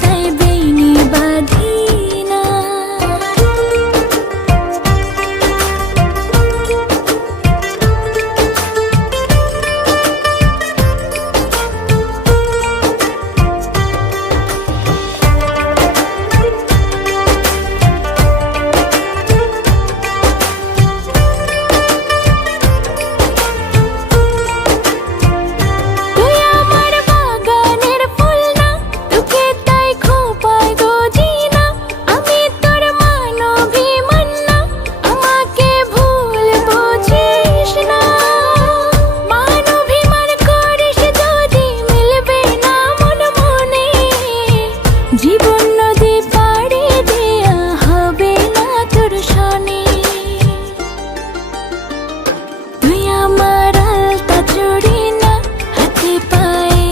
তাই বেইনি বাঁধি না। জীবন নদী পাড়ি দেয়া হবে না তোর সনে। তুই আমার আলতা চুড়ি না, হাতে পায়ে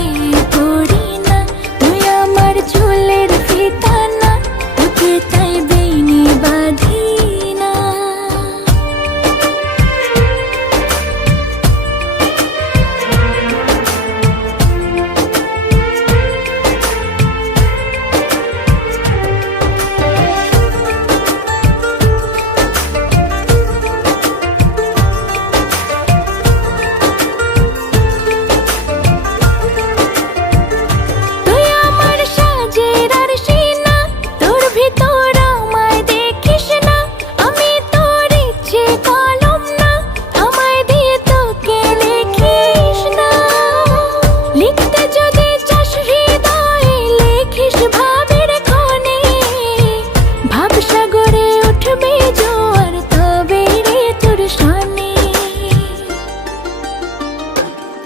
পড়ি না। তুই আমার চুলের ফিতা না, তোকে তাই বেইনি বাঁধি না।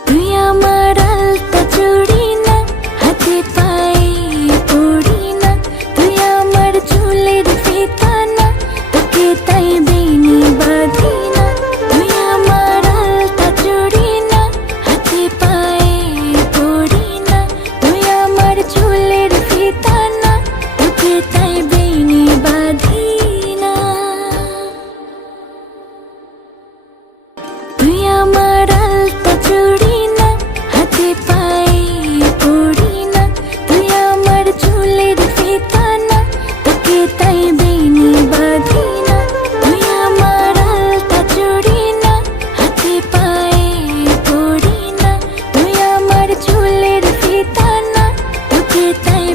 তুই আমার আলতা চুড়ি না, হাতে পায়ে পড়ি না। তুই আমার চুলের ফিতা না, তোকে তাই বেইনি বাঁধি না। তুই আমার আলতা চুড়ি না, হাতে পায়ে পড়ি না। তুই আমার চুলের ফিতা না, তোকে তাই বেইনি বাঁধি না। তুই আমার আলতা চুড়ি না, হাতে পায়ে পড়ি না। তুই আমার চুলের ফিতা না, তোকে তাই বেইনি বাঁধি না। তুই আমার আলতা চুড়ি না, হাতে পায়ে পড়ি না। তুই আমার চুলের ফিতা না, তোকে তাই